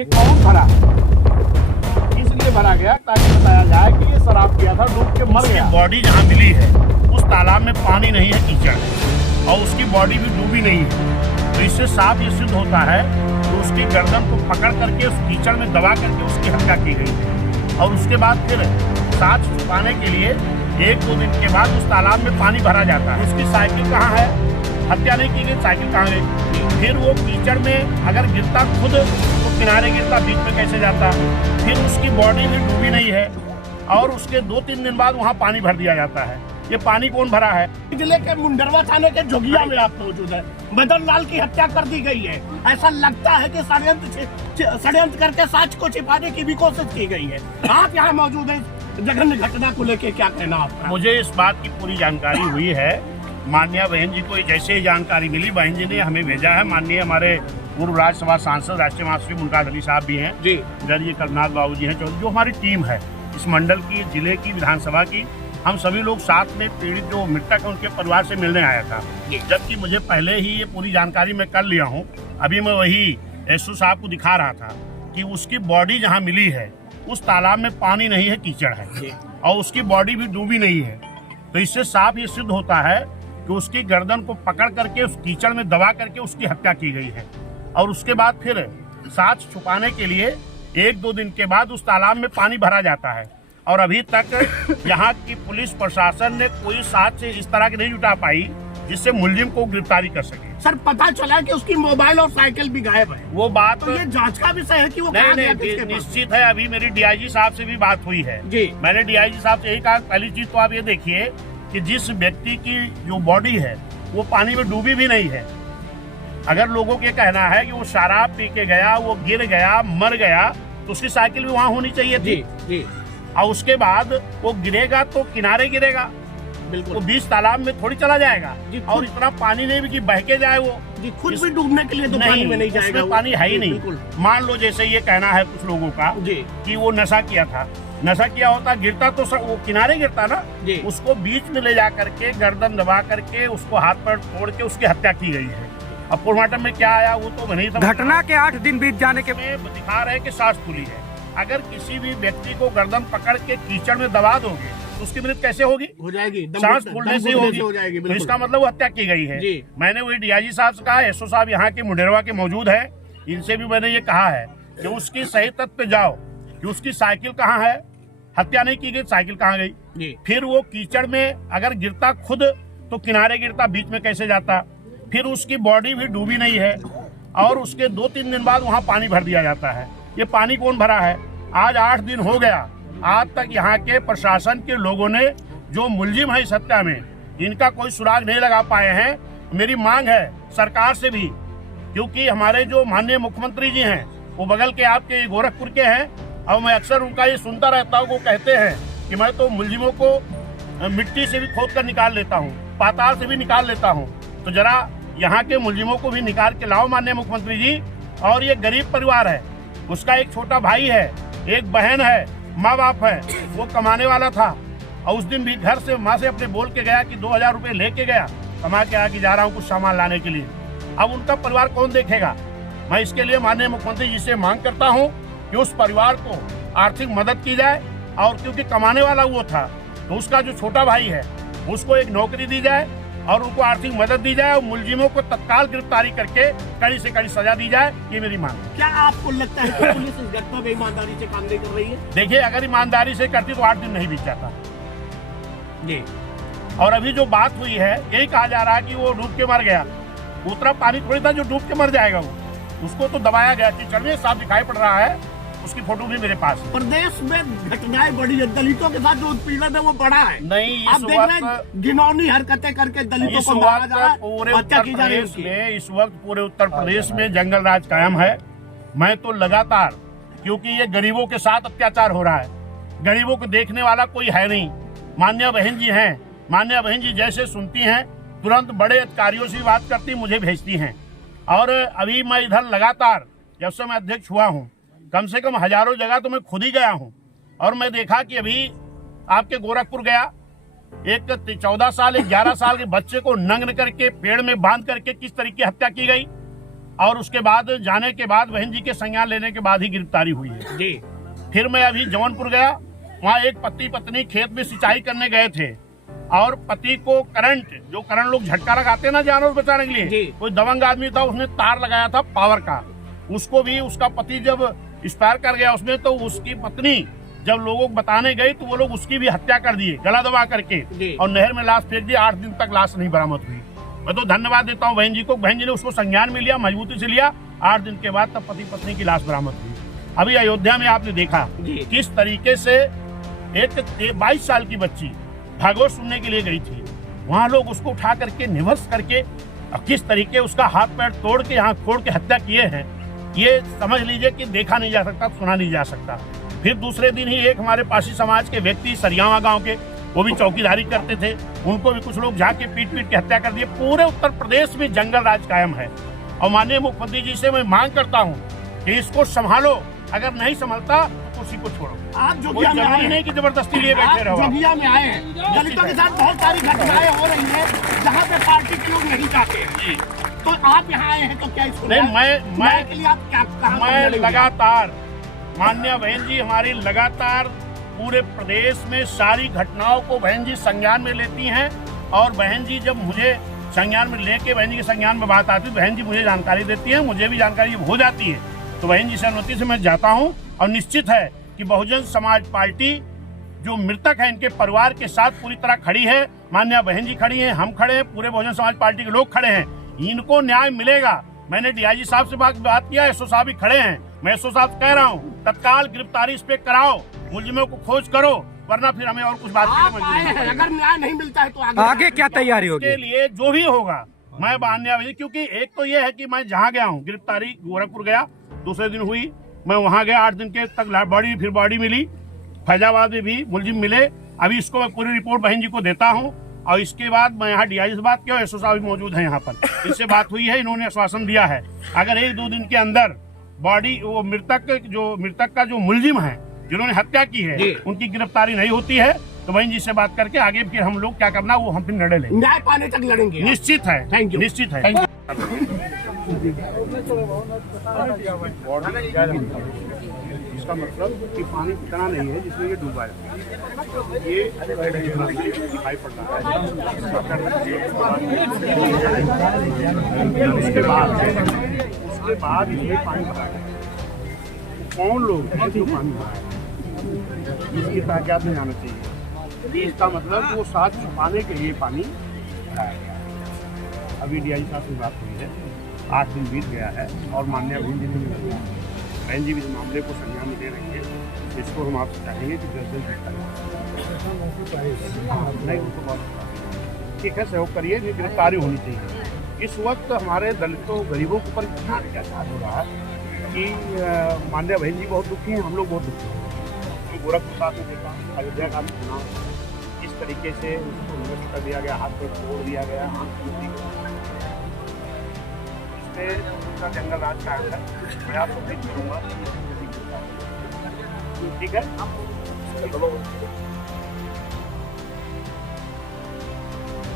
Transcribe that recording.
ये कौन भरा? इसलिए भरा गया ताकि बताया जाए कि ये शराब पिया था, डूब के मर गया। बॉडी जहाँ मिली है उस तालाब में पानी नहीं है, कीचड़ है और उसकी बॉडी भी डूबी नहीं है। तो इससे साफ ये सिद्ध होता है कि उसकी गर्दन को पकड़ करके उस कीचड़ में दबा करके उसकी हत्या की गई है। और उसके बाद फिर साक्ष्य छुपाने के लिए 1-2 दिन के बाद उस तालाब में पानी भरा जाता है। उसकी साइकिल कहाँ है? हत्या नहीं की गई, साइकिल कहाँ गई? फिर वो कीचड़ में अगर गिरता खुद तो किनारे गिरता, बीच में कैसे जाता? फिर उसकी बॉडी भी डूबी नहीं है और उसके 2-3 दिन बाद वहाँ पानी भर दिया जाता है। ये पानी कौन भरा है? जिले के मुंडरवा थाने के जोगिया में आप मौजूद है। मदन लाल की हत्या कर दी गई है। ऐसा लगता है कि षड्यंत्र करके साक्ष्य को छिपाने की भी कोशिश की गई है। आप यहाँ मौजूद हैं, जघन्य घटना को लेके क्या कहना आपका? मुझे इस बात की पूरी जानकारी हुई है। माननीय बहन जी को जैसे ही जानकारी मिली, बहन जी ने हमें भेजा है। माननीय हमारे पूर्व राज्यसभा सांसद राष्ट्रीय महासचिव मुमताज अली साहब भी हैं जी, इधर ये करनाथ बाबू जी हैं, जो हमारी टीम है इस मंडल की, जिले की, विधानसभा की। हम सभी लोग साथ में पीड़ित जो मृतक है उनके परिवार से मिलने आया था, जबकि मुझे पहले ही ये पूरी जानकारी मैं कर लिया हूँ। अभी मैं वही एसओ साहब को दिखा रहा था कि उसकी बॉडी जहाँ मिली है उस तालाब में पानी नहीं है, कीचड़ है और उसकी बॉडी भी डूबी नहीं है। तो इससे साफ ये सिद्ध होता है कि उसकी गर्दन को पकड़ करके उस कीचड़ में दबा करके उसकी हत्या की गई है। और उसके बाद फिर साक्ष्य छुपाने के लिए 1-2 दिन के बाद उस तालाब में पानी भरा जाता है। और अभी तक यहाँ की पुलिस प्रशासन ने कोई साक्ष्य इस तरह की नहीं जुटा पाई जिससे मुलजिम को गिरफ्तारी कर सके। सर, पता चला कि उसकी मोबाइल और साइकिल भी गायब है। वो बात तो ये जांच का विषय है कि वो नहीं, निश्चित है। अभी मेरी डीआईजी साहब से भी बात हुई है जी। मैंने डीआईजी साहब से यही कहा, पहली चीज तो आप ये देखिए कि जिस व्यक्ति की जो बॉडी है वो पानी में डूबी भी नहीं है। अगर लोगों के कहना है कि वो शराब पी के गया, वो गिर गया, मर गया, तो उसकी साइकिल भी वहाँ होनी चाहिए थी जी। और उसके बाद वो गिरेगा तो किनारे गिरेगा, बिल्कुल, वो बीच तालाब में थोड़ी चला जाएगा। और इतना पानी नहीं भी कि बह के जाए वो जी, खुद भी डूबने के लिए तो पानी में नहीं जाएगा, पानी है ही नहीं। मान लो जैसे ये कहना है कुछ लोगों का जी कि वो नशा किया था, नशा किया होता गिरता तो वो किनारे गिरता ना, उसको बीच में ले जा करके गर्दन दबा करके उसको हाथ पर तोड़ के उसकी हत्या की गई है। अब पोस्टमार्टम में क्या आया वो तो नहीं समझ। घटना के 8 दिन बीत जाने के दिखा रहे कि सांस फूली है। अगर किसी भी व्यक्ति को गर्दन पकड़ के कीचड़ में दबा दोगे तो उसकी मृत्यु कैसे होगी? हो जाएगी, सांस फूलने से होगी। तो इसका मतलब वो हत्या की गई है। मैंने वही डीआईजी साहब से कहा, एसओ साहब यहाँ के मुंडेरवा के मौजूद है, इनसे भी मैंने ये कहा है कि उसकी सही तथ्य पे जाओ कि उसकी साइकिल कहाँ है, हत्या नहीं की गई, साइकिल कहाँ गई? फिर वो कीचड़ में अगर गिरता खुद तो किनारे गिरता, बीच में कैसे जाता? फिर उसकी बॉडी भी डूबी नहीं है और उसके 2-3 दिन बाद वहाँ पानी भर दिया जाता है। ये पानी कौन भरा है? आज 8 दिन हो गया, आज तक यहाँ के प्रशासन के लोगों ने जो मुलजिम है इस हत्या में, इनका कोई सुराग नहीं लगा पाए हैं। मेरी मांग है सरकार से भी, क्योंकि हमारे जो माननीय मुख्यमंत्री जी हैं वो बगल के आपके गोरखपुर के हैं और मैं अक्सर उनका ये सुनता रहता हूँ। वो कहते हैं कि मैं तो मुलजिमों को मिट्टी से भी खोद कर निकाल लेता हूँ, पाताल से भी निकाल लेता हूँ। तो जरा यहाँ के मुलजिमों को भी निकाल के लाओ माननीय मुख्यमंत्री जी। और ये गरीब परिवार है, उसका एक छोटा भाई है, एक बहन है, माँ बाप है, वो कमाने वाला था और उस दिन भी घर से माँ से अपने बोल के गया कि 2000 रुपये लेके गया, कमा के आके जा रहा हूँ कुछ सामान लाने के लिए। अब उनका परिवार कौन देखेगा? मैं इसके लिए माननीय मुख्यमंत्री जी से मांग करता हूँ कि उस परिवार को आर्थिक मदद की जाए और क्योंकि कमाने वाला वो था तो उसका जो छोटा भाई है उसको एक नौकरी दी जाए और उनको आर्थिक मदद दी जाए और मुलजिमों को तत्काल गिरफ्तारी करके कड़ी से कड़ी सजा दी जाए। ये मेरी मांग है। क्या आपको लगता है कि पुलिस इस घटना में ईमानदारी से काम नहीं कर रही है? देखिए, अगर ईमानदारी से करती तो 8 दिन नहीं बीत जाता जी। और अभी जो बात हुई है यही कहा जा रहा है कि वो डूब के मर गया। उतना पानी थोड़ी था जो डूब के मर जाएगा, वो उसको तो दबाया गया कि चढ़ने साफ दिखाई पड़ रहा है, उसकी फोटो भी मेरे पास है। प्रदेश में घटनाएं बढ़ी है, दलितों के साथ जो उत्पीड़न है वो बढ़ा है। नहीं, आप देख रहे हैं घिनौनी हरकतें करके दलितों को मारा जा रहा है, हत्या की जा रही है। इस वक्त पूरे उत्तर प्रदेश में जंगल राज कायम है। मैं तो लगातार, क्योंकि ये गरीबों के साथ अत्याचार हो रहा है, गरीबों को देखने वाला कोई है नहीं। माननीय बहन जी हैं, माननीय बहन जी जैसे सुनती हैं तुरंत बड़े अधिकारियों से बात करती, मुझे भेजती हैं। और अभी मैं इधर लगातार जब से मैं अध्यक्ष हुआ हूँ कम से कम हजारों जगह तो मैं खुद ही गया हूँ और मैं देखा कि अभी आपके गोरखपुर गया, एक 14 साल 11 साल के बच्चे को नग्न करके पेड़ में बांध करके किस तरीके हत्या की गई और उसके बाद जाने के बाद बहन जी के संज्ञान लेने के बाद ही गिरफ्तारी हुई है जी। फिर मैं अभी जौनपुर गया, वहाँ एक पति पत्नी खेत में सिंचाई करने गए थे और पति को करंट लोग झटका लगाते हैं ना जानवर बचाने के लिए, कोई दबंग आदमी था, उसने तार लगाया था पावर का। उसको भी उसका पति जब एक्सपायर कर गया उसमें, तो उसकी पत्नी जब लोगों को बताने गई तो वो लोग उसकी भी हत्या कर दिए गला दबा करके और नहर में लाश फेंक दी। 8 दिन तक लाश नहीं बरामद हुई। मैं तो धन्यवाद देता हूँ बहन जी को, बहन जी ने उसको संज्ञान में लिया, मजबूती से लिया। 8 दिन के बाद तब पति पत्नी की लाश बरामद हुई। अभी अयोध्या में आपने देखा किस तरीके से एक 22 साल की बच्ची भागवत सुनने के लिए गई थी, वहाँ लोग उसको उठा करके निवस करके किस तरीके उसका हाथ पैर तोड़ के यहाँ फोड़ के हत्या किए हैं, ये समझ लीजिए कि देखा नहीं जा सकता, सुना नहीं जा सकता। फिर दूसरे दिन ही एक हमारे पासी समाज के व्यक्ति सरियावा गांव के, वो भी चौकीदारी करते थे, उनको भी कुछ लोग जाके पीट के हत्या कर दिए। पूरे उत्तर प्रदेश में जंगल राज कायम है और माननीय मुख्यमंत्री जी से मैं मांग करता हूँ कि इसको संभालो, अगर नहीं संभलता तो कुर्सी को छोड़ो। आप जोगिया में आए नहीं कि जबरदस्ती लिए बैठे रहो। जोगिया में आए हैं, दलितों के साथ बहुत सारी घटनाएं हो रही हैं जहाँ पे पार्टी के लोग नहीं जाते, तो आप यहाँ आए हैं तो क्या इसको नहीं, मैं के लिए आप क्या कहा? मैं लगातार माननीय बहन जी हमारी लगातार पूरे प्रदेश में सारी घटनाओं को बहन जी संज्ञान में लेती हैं और बहन जी जब मुझे संज्ञान में लेके बहन जी के संज्ञान में बात आती है, बहन जी मुझे जानकारी देती है, मुझे भी जानकारी हो जाती है, तो बहन जी से अनुमति से मैं जाता हूं। और निश्चित है कि बहुजन समाज पार्टी जो मृतक है इनके परिवार के साथ पूरी तरह खड़ी है। माननीय बहन जी खड़ी हैं, हम खड़े हैं, पूरे बहुजन समाज पार्टी के लोग खड़े हैं, इनको न्याय मिलेगा। मैंने डीआईजी साहब से बात किया, एसओ साहब भी खड़े हैं, मैं एसओ साहब कह रहा हूँ तत्काल गिरफ्तारी इस पे कराओ, मुलजिमों को खोज करो, वरना फिर हमें और कुछ बात अगर न्याय नहीं मिलता है तो आगे क्या तैयारी होगी? के लिए जो भी होगा मैं मान्य, क्योंकि एक तो ये है कि मैं जहाँ गया हूँ, गिरफ्तारी गोरखपुर गया, दूसरे दिन हुई, मैं वहाँ गया 8 दिन के तक बॉडी मिली, फैजाबाद में भी मुलजिम मिले। अभी इसको मैं पूरी रिपोर्ट बहन जी को देता हूँ और इसके बाद मैं यहाँ डीआईजी से बात किया, एसओ साहब भी मौजूद है यहाँ पर, इससे बात हुई है, इन्होंने आश्वासन दिया है अगर 1-2 दिन के अंदर बॉडी वो मृतक का जो मुलजिम है जिन्होंने हत्या की है उनकी गिरफ्तारी नहीं होती है तो बहन जी से बात करके आगे फिर हम लोग क्या करना वो हम फिर निर्णय लेंगे, न्याय पाने तक लड़ेंगे। निश्चित है, थैंक यू, निश्चित है। इसका मतलब कि पानी इतना नहीं है जिसमें ये डूबा है, ये दिखाई पड़ रहा है। उसके बाद इसमें पानी भरा है, कौन लोग हैं जो पानी भरा है इसकी ताकत में जाना चाहिए। इसका मतलब वो साथ छुपाने के लिए पानी लाया गया। अभी डीआईजी साहब से बात हुई है, 8 दिन बीत गया है और माननीय बहन जी भी इस मामले को संज्ञान में ले रही है। इसको हम आपसे चाहेंगे कि जल्द नहीं उनको बहुत ठीक है, सहयोग करिए, गिरफ्तारी होनी चाहिए। इस वक्त हमारे दलितों गरीबों के ऊपर इतना अत्याचार हो रहा है कि माननीय बहन जी बहुत दुखी हैं, हम लोग बहुत दुखी हैं। गोरखपुर साथ में देखा, अयोध्या का भी चुनाव इस तरीके से उसको नष्ट कर दिया गया, हाथ पर तोड़ दिया गया, इसमें जंगल राज का है। मैं आपको भेज करूँगा, ठीक है।